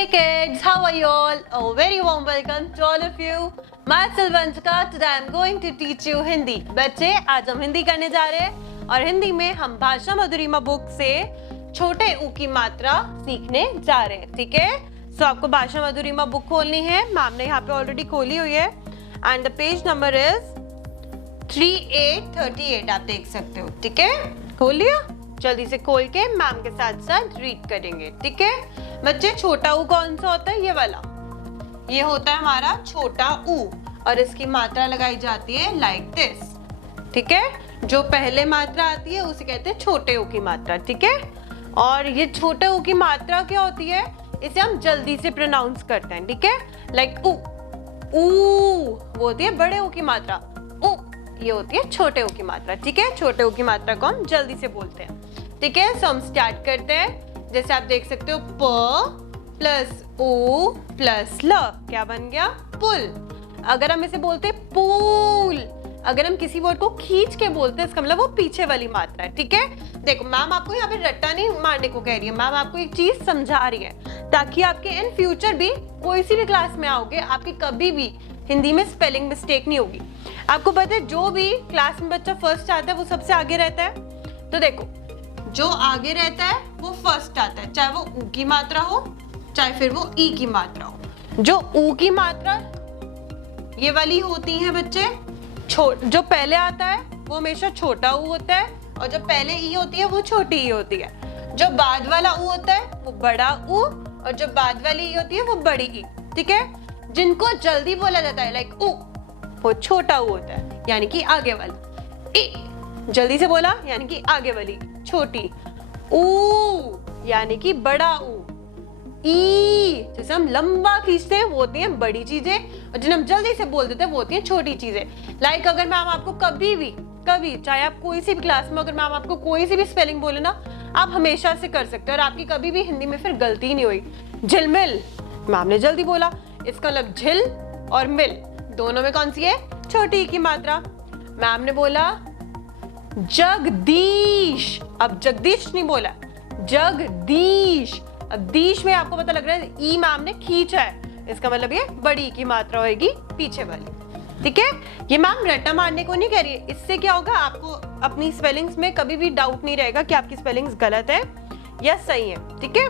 Hey kids, how are you all? A very warm welcome to all of you. Myself Vanchika. Today I am going to teach you Hindi. बच्चे आज हम हिंदी करने जा रहे हैं और हिंदी में हम भाषा मधुरिमा बुक से छोटे ऊ की मात्रा सीखने जा रहे हैं, ठीक है? सो आपको भाषा मधुरिमा बुक खोलनी है. मैम ने यहाँ पे ऑलरेडी खोली हुई है and the page number is 3838. आप देख सकते हो, ठीक है? खोल लिया? जल्दी से खोल के मैम के साथ साथ रीड करेंगे, ठीक है? बच्चे छोटा ऊ कौन सा होता है? ये वाला, ये होता है हमारा छोटा ऊ और इसकी मात्रा लगाई जाती है लाइक दिस, ठीक है? जो पहले मात्रा आती है उसे कहते हैं छोटे ऊ की मात्रा, ठीक है? और ये छोटे ऊ की मात्रा क्या होती है? इसे हम जल्दी से प्रोनाउंस करते हैं, ठीक है? लाइक ऊ, ऊ वो होती है बड़े ऊ की मात्रा, ऊ ये होती है छोटे ऊ की मात्रा, ठीक है? छोटे ऊ की मात्रा को हम जल्दी से बोलते हैं, ठीक है? सो हम स्टार्ट करते हैं. जैसे आप देख सकते हो प प्लस ओ प्लस ल क्या बन गया? पुल. अगर हम इसे बोलते पूल, अगर हम किसी वर्ड को खींच के बोलते हैं इसका मतलब वो पीछे वाली मात्रा है, ठीक है? देखो मैम आपको यहाँ पे रट्टा नहीं मारने को कह रही है, मैम आपको एक चीज समझा रही है ताकि आपके इन फ्यूचर भी कोई सी भी क्लास में आओगे आपकी कभी भी हिंदी में स्पेलिंग मिस्टेक नहीं होगी. आपको पता है जो भी क्लास में बच्चा फर्स्ट आता है वो सबसे आगे रहता है. तो देखो जो आगे रहता है वो फर्स्ट आता है, चाहे वो ऊ की मात्रा हो चाहे फिर वो ई की मात्रा हो. जो ऊ की मात्रा ये वाली होती है बच्चे, जो पहले आता है वो हमेशा छोटा ऊ होता है और जो पहले ई होती है वो छोटी ई होती है. जो बाद वाला ऊ होता है वो बड़ा ऊ और जो बाद वाली ई होती है वो बड़ी ई, ठीक है? जिनको जल्दी बोला जाता है लाइक ऊ, वो छोटा ऊ होता है यानी कि आगे वाला. ई जल्दी से बोला यानी कि आगे वाली छोटी. ऊ यानी कि बड़ा ऊ. ई जैसे हम लंबा खींचते हैं वो होती हैं बड़ी चीजें और जिन्हें हम जल्दी से बोल देते हैं वो होती हैं छोटी चीजें. लाइक अगर मैम आपको कभी चाहे आप कोई सी भी क्लास में अगर मैम आपको कोई सी भी स्पेलिंग बोले ना आप हमेशा से कर सकते हो और आपकी कभी भी हिंदी में फिर गलती नहीं हुई. झिलमिल मैम ने जल्दी बोला, इसका मतलब झिल और मिल दोनों में कौन सी है? छोटी की मात्रा. मैम ने बोला जगदीश, अब जगदीश नहीं बोला, जगदीश. अब दीश में आपको पता लग रहा है ई मैम ने खींचा है, इसका मतलब ये बड़ी की मात्रा होगी पीछे वाली, ठीक है? ये मैम रट्टा मारने को नहीं कह रही है. इससे क्या होगा आपको अपनी स्पेलिंग्स में कभी भी डाउट नहीं रहेगा कि आपकी स्पेलिंग्स गलत है या सही है, ठीक है?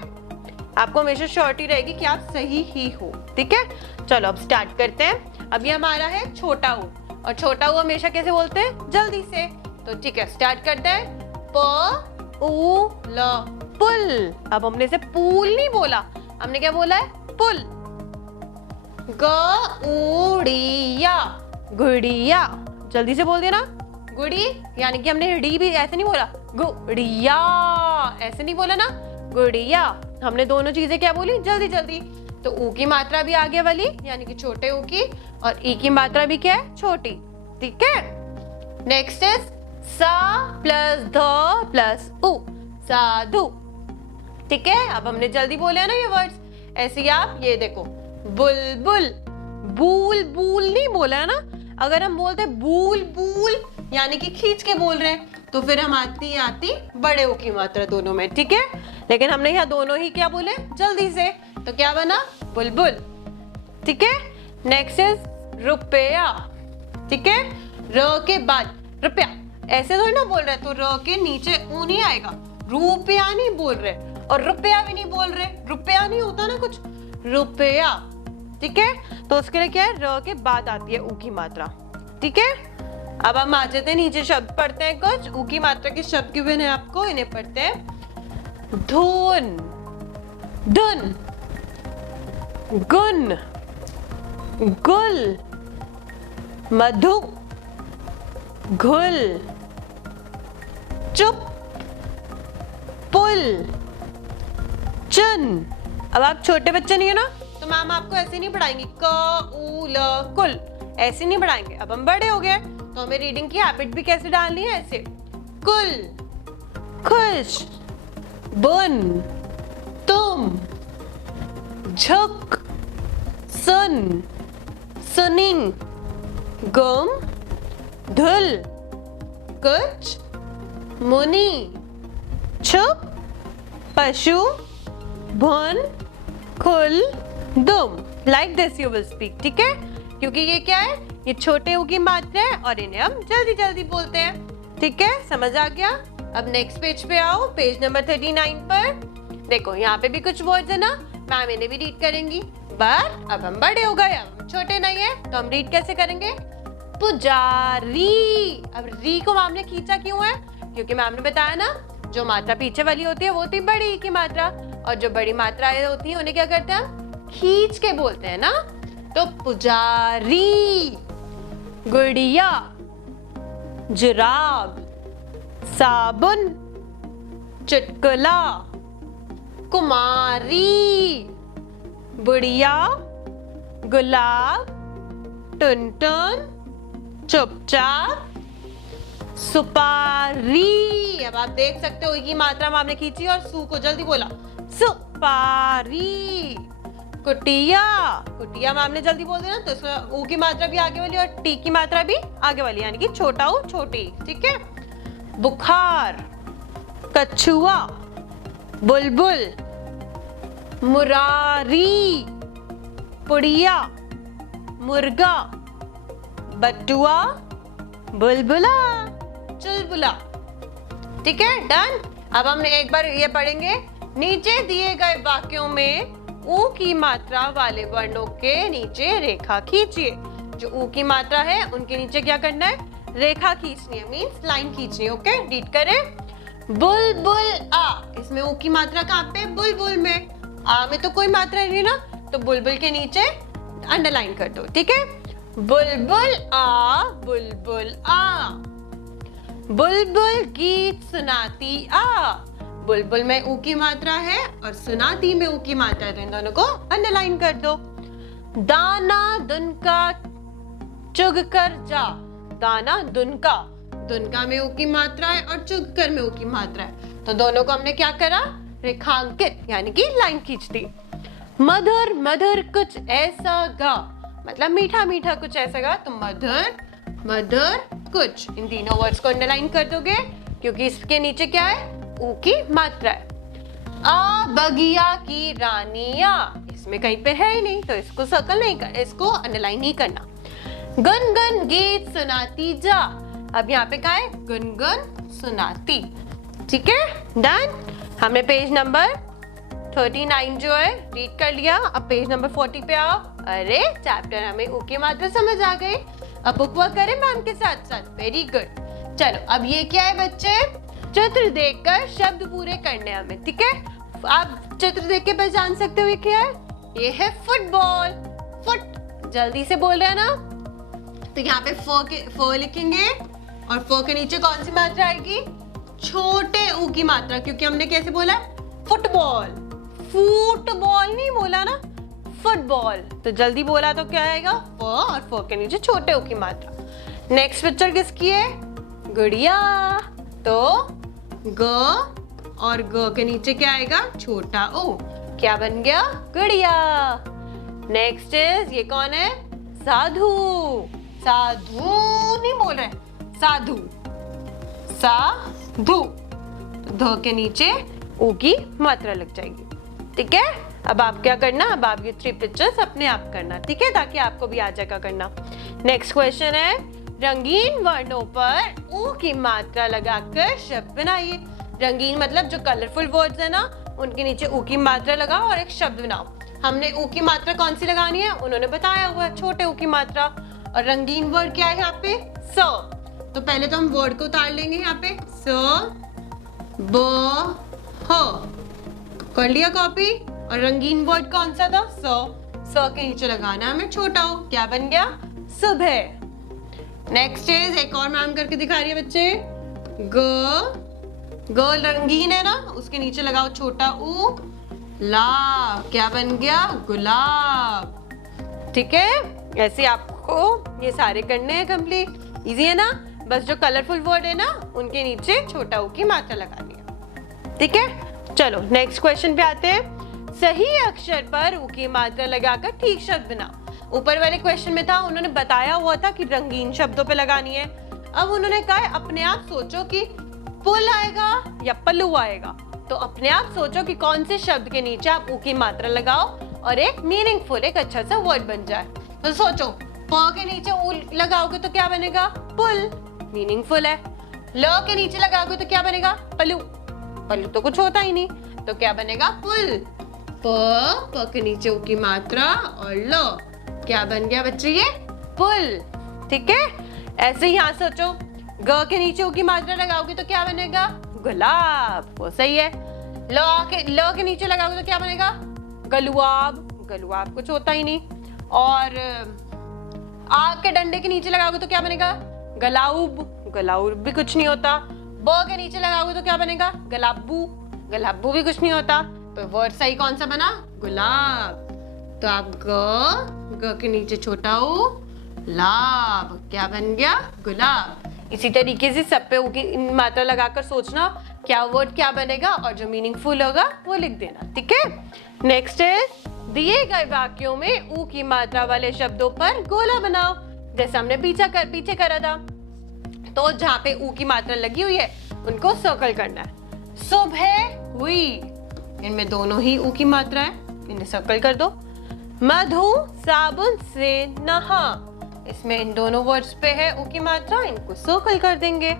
आपको हमेशा श्योरिटी रहेगी कि आप सही ही हो, ठीक है? चलो अब स्टार्ट करते हैं. अब ये हमारा है छोटा ऊ और छोटा ऊ हमेशा कैसे बोलते हैं? जल्दी से. तो ठीक है स्टार्ट करते हैं. प ऊ ल पुल. अब हमने इसे पूल नहीं बोला, हमने क्या बोला है? पुल. गुड़िया, गुड़िया जल्दी से बोल देना. गुड़ी यानी कि हमने डी भी ऐसे नहीं बोला, गुड़िया ऐसे नहीं बोला ना, गुड़िया. हमने दोनों चीजें क्या बोली? जल्दी जल्दी. तो ऊ की मात्रा भी आगे वाली यानी कि छोटे ऊ की और ई की मात्रा भी क्या है? छोटी, ठीक है? नेक्स्ट इज सा प्लस ध प्लस उ, साधु, ठीक है? अब हमने जल्दी बोले ना ये वर्ड्स. ऐसे ही आप ये देखो बुलबुल, बूल बूल नहीं बोला है ना. अगर हम बोलते बूल बूल यानी कि खींच के बोल रहे हैं तो फिर हम आती बड़े ओ की मात्रा दोनों में, ठीक है? लेकिन हमने यहाँ दोनों ही क्या बोले? जल्दी से. तो क्या बना? बुलबुल, ठीक है? नेक्स्ट इज रुपया, ठीक है? र के बाद रुपया ऐसे थोड़ी ना बोल रहे, तो र के नीचे ऊ नहीं आएगा. रुपया नहीं बोल रहे और रुपया भी नहीं बोल रहे. रुपया नहीं होता ना कुछ, रुपया, ठीक है? तो उसके लिए क्या है? र के बाद आती है ऊ की मात्रा, ठीक है? अब हम आ जाते हैं नीचे शब्द पढ़ते हैं. कुछ ऊ की मात्रा के शब्द गिवन है आपको, इन्हें पढ़ते हैं. धुन, धुन, गुन, गुल, मधु, घुल, चुप, पुल, चुन. अब आप छोटे बच्चे नहीं है ना तो मैम आपको ऐसे नहीं पढ़ाएंगे क उ ल कुल, ऐसे नहीं पढ़ाएंगे. अब हम बड़े हो गए तो हमें रीडिंग की हैबिट भी कैसे डालनी है? ऐसे कुल, खुश, बुन, तुम, झुक, सुन, सुनिंग, गुम, धुल, कुछ, मुनि, छुप, पशु, भुन, खुल दुम, like this you will speak, ठीक है? क्योंकि ये क्या है, ये छोटे ऊ की मात्रा है और इन्हें हम जल्दी जल्दी बोलते हैं, ठीक है? समझ आ गया? अब नेक्स्ट पेज पे आओ, पेज नंबर 39 पर। देखो यहाँ पे भी कुछ वर्ड्स है ना, मैम इन्हें भी रीड करेंगी, बट अब हम बड़े हो गए, अब हम छोटे नहीं है, तो हम रीड कैसे करेंगे? पुजारी। अब री को मैम ने खींचा क्यों है? क्योंकि मैम ने बताया ना, जो मात्रा पीछे वाली होती है वो होती है बड़ी की मात्रा, और जो बड़ी मात्राएं होती है उन्हें क्या करते हैं हम? खींच के बोलते हैं ना। तो पुजारी, गुड़िया, जुराब, साबुन, चुटकुला, कुमारी, बुढ़िया, गुलाब, टुनटुन, चुपचाप, सुपारी। अब आप देख सकते हो की मात्रा आपने खींची और सू को जल्दी बोला, सुपारी। कुटिया, कुटिया मैम ने जल्दी बोल दिया ना, तो इसमें ऊ की मात्रा भी आगे वाली और टी की मात्रा भी आगे वाली, यानी कि छोटा ऊ छोटी, ठीक है? बुखार, कछुआ, बुलबुल, मुरारी, पुड़िया, मुर्गा, बटुआ, बुलबुला, चुलबुला, ठीक है? डन। अब हम एक बार ये पढ़ेंगे, नीचे दिए गए वाक्यों में ऊ की मात्रा वाले वर्णों के नीचे रेखा खींचिए। जो ऊ की मात्रा है उनके नीचे क्या करना है? रेखा खींचनी है, मींस लाइन खींचनी है, ओके? रीड करें। बुलबुल आ, इसमें ऊ की मात्रा कहाँ पे? बुलबुल में। आ में तो कोई मात्रा नहीं ना, तो बुलबुल के नीचे अंडरलाइन कर दो, ठीक है? बुलबुल आ, बुलबुल आ। बुलबुल गीत सुनाती आ, बुलबुल में ऊ की मात्रा है और सुनाती में ऊ की मात्रा है, तो इन दोनों को अंडरलाइन कर दो। दाना दुनका चुग कर जा, दाना दुनका, दुनका में ऊ की मात्रा है और चुग कर में ऊ की मात्रा है, तो दोनों को हमने क्या करा? रेखांकित, यानी कि लाइन खींच दी। मधुर मधुर कुछ ऐसा गा, मतलब मीठा मीठा कुछ ऐसा गा, तो मधुर मधुर कुछ, इन तीनों वर्ड्स को अंडरलाइन कर दोगे क्योंकि इसके नीचे क्या है? ऊ की मात्रा है। आ बगिया की रानिया, इसमें कहीं पे है ही नहीं, तो इसको सर्कल नहीं कर, इसको अंडरलाइन नहीं करना। गुनगुन गीत सुनाती जा, अब यहाँ पे क्या है? गुनगुन सुनाती, ठीक है? डन। हमने पेज नंबर 39 जो है रीड कर लिया। अब पेज नंबर 40 पे आओ। अरे चैप्टर हमें ऊ की मात्रा समझ आ गई, अब बुक वर्क करें मैम के साथ साथ। Very good. चलो अब ये क्या है बच्चे? चित्र देखकर शब्द पूरे करने हमें, ठीक है? आप चित्र देख के पहचान सकते हो ये क्या है? ये है फुटबॉल। फुट, जल्दी से बोल रहे हैं ना, तो यहाँ पे फ लिखेंगे और फ के नीचे कौन सी मात्रा आएगी? छोटे ऊ की मात्रा, क्योंकि हमने कैसे बोला? फुटबॉल, फुटबॉल नहीं बोला ना, फुटबॉल। तो जल्दी बोला तो क्या आएगा? फ, और फ के नीचे छोटे ऊ की मात्रा। नेक्स्ट पिक्चर किसकी है? गुड़िया, तो ग और ग के नीचे क्या आएगा? छोटा ऊ। क्या बन गया? गुड़िया। नेक्स्ट इज, ये कौन है? साधु। साधु नहीं बोल रहे, साधु, साधु, ध के नीचे ऊ की मात्रा लग जाएगी, ठीक है? अब आप क्या करना? अब आप ये 3 पिक्चर्स अपने आप करना, ठीक है? ताकि आपको भी आ जाएगा करना। नेक्स्ट क्वेश्चन है, रंगीन वर्णों पर ऊ की मात्रा लगाकर शब्द बनाइए। रंगीन मतलब जो कलरफुल वर्ड्स है ना, उनके नीचे ऊ की मात्रा लगाओ और एक शब्द बनाओ। हमने ऊ की मात्रा कौन सी लगानी है उन्होंने बताया हुआ है, छोटे ऊ की मात्रा। और रंगीन वर्ड क्या है यहाँ पे? स। तो पहले तो हम वर्ड को उतार लेंगे यहाँ पे, स ब ह। कर लिया कॉपी? और रंगीन वर्ड कौन सा था? स के नीचे लगाना है हमें छोटा ऊ। क्या बन गया? सुबह। नेक्स्ट इज, एक और मैम करके दिखा रही है बच्चे, ग रंगीन है ना, उसके नीचे लगाओ छोटा ऊ, ला। क्या बन गया? गुलाब, ठीक है? ऐसे आपको ये सारे करने हैं कंप्लीट। इजी है ना? बस जो कलरफुल वर्ड है ना, उनके नीचे छोटा ऊ की मात्रा लगानी है, ठीक है? चलो नेक्स्ट क्वेश्चन पे आते हैं। सही अक्षर पर ऊ की मात्रा लगाकर ठीक शब्द बनाओ। ऊपर वाले क्वेश्चन में था, उन्होंने बताया हुआ था कि रंगीन शब्दों पे लगानी है। अब उन्होंने कहा है अपने आप सोचो कि पुल आएगा या पल्लू आएगा। तो अपने आप सोचो कि कौन से शब्द के नीचे आप ऊ की मात्रा लगाओ और एक मीनिंगफुल, एक अच्छा सा वर्ड बन जाए। तो सोचो, प के नीचे ऊ लगाओगे तो क्या बनेगा? पुल, मीनिंगफुल है। ल के नीचे लगाओगे तो क्या बनेगा? पलू, पलू तो कुछ होता ही नहीं, तो क्या बनेगा? पुल। प के नीचे ऊ की मात्रा और ल, क्या बन गया बच्चे? ये पुल। ठीक है, ऐसे ही यहाँ सोचो, ग के नीचे ऊ की मात्रा लगाओगे तो क्या बनेगा? गुलाब, वो सही है। ल के नीचे लगाओगे तो क्या बनेगा? गलुआब, गलुआब कुछ होता ही नहीं। और आ के डंडे के नीचे लगाओगे तो क्या बनेगा? गलाउब, गलाउब भी कुछ नहीं होता। ब के नीचे लगाओगे तो क्या बनेगा? गलाबू, गलाबू भी कुछ नहीं होता। तो वर्ड सही कौन सा बना? गुलाब। तो आप ग के नीचे छोटा ऊ, लाभ, क्या बन गया? गुलाब। इसी तरीके से सब पे ऊ की मात्रा लगाकर सोचना क्या वर्ड क्या बनेगा और जो मीनिंगफुल होगा वो लिख देना। ठीक है, नेक्स्ट है, दिए गए वाक्यों में ऊ की मात्रा वाले शब्दों पर गोला बनाओ, जैसे हमने पीछे करा था। तो जहाँ पे ऊ की मात्रा लगी हुई है उनको सर्कल करना है। सुबह हुई, इनमें दोनों ही ऊ की मात्रा है, इन्हें सर्कल कर दो। मधु साबुन से नहा, इसमें इन दोनों वर्ड्स पे है ऊ की मात्रा, इनको सर्कल कर देंगे।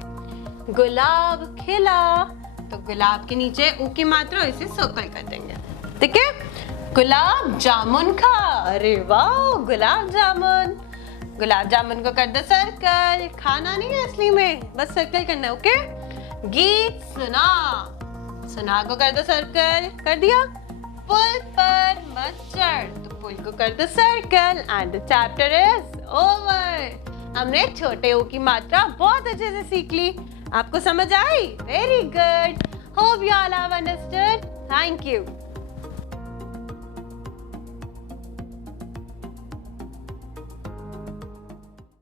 गुलाब खिला, तो गुलाब के नीचे ऊ की मात्रा, इसे सर्कल कर देंगे। ठीक है, गुलाब जामुन खा, अरे वाह, गुलाब जामुन। गुलाब जामुन को कर दो सर्कल, खाना नहीं है असली में, बस सर्कल करना है। ओके, गीत सुना, सुना को कर दो सर्कल, कर दिया। पुल पर मत चढ़, तो पुल को कर दो circle and the chapter is over. हमने छोटे ओ की मात्रा बहुत अच्छे से सीख ली, आपको समझ आई? Very good, hope you all have understood. Thank you.